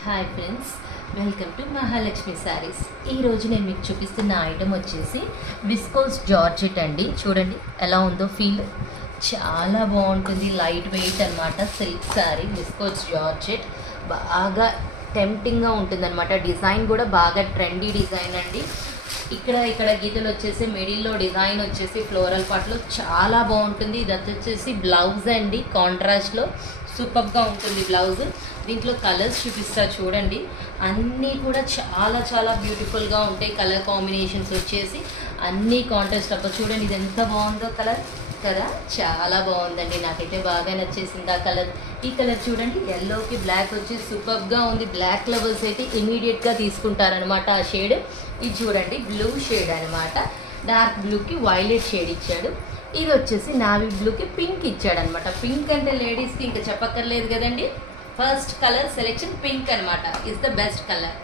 Hi friends, welcome to Mahalakshmi saris. ఈరోజు నేను మీకు చూపిస్తున్న ఐటమ్ వచ్చేసి విస్కోస్ జార్జెట్ అండి. చూడండి ఎలా ఉందో ఫీల్, చాలా బాగుంటుంది. లైట్ వెయిట్ అనమాట, సిల్క్ శారీ. విస్కోస్ జార్జెట్ బాగా టెంప్టింగ్గా ఉంటుంది అనమాట. డిజైన్ కూడా బాగా ట్రెండీ డిజైన్ అండి. ఇక్కడ గీతలు వచ్చేసి మిడిల్లో డిజైన్ వచ్చేసి ఫ్లోరల్ పార్ట్లో చాలా బాగుంటుంది. ఇది వచ్చేసి బ్లౌజ్ అండి, కాంట్రాస్ట్లో సూపర్గా ఉంటుంది బ్లౌజ్. దీంట్లో కలర్స్ చూపిస్తా చూడండి, అన్నీ కూడా చాలా చాలా బ్యూటిఫుల్గా ఉంటాయి. కలర్ కాంబినేషన్స్ వచ్చేసి అన్నీ కాంట్రాస్ట్ అప్పుడు చూడండి, ఇది ఎంత బాగుందో కలర్ కదా, చాలా బాగుందండి. నాకైతే బాగా నచ్చేసింది ఆ కలర్. ఈ కలర్ చూడండి, ఎల్లోకి బ్లాక్ వచ్చి సూపర్గా ఉంది. బ్లాక్ లవర్స్ అయితే ఇమీడియట్గా తీసుకుంటారనమాట ఆ షేడ్. ఇది చూడండి బ్లూ షేడ్ అనమాట, డార్క్ బ్లూకి వైలెట్ షేడ్ ఇచ్చాడు. ఇది వచ్చేసి నావీ బ్లూకి పింక్ ఇచ్చాడనమాట. పింక్ అంటే లేడీస్కి ఇంకా చెప్పక్కర్లేదు కదండి. ఫస్ట్ కలర్ సెలెక్షన్ పింక్ అనమాట, ఇస్ ద బెస్ట్ కలర్.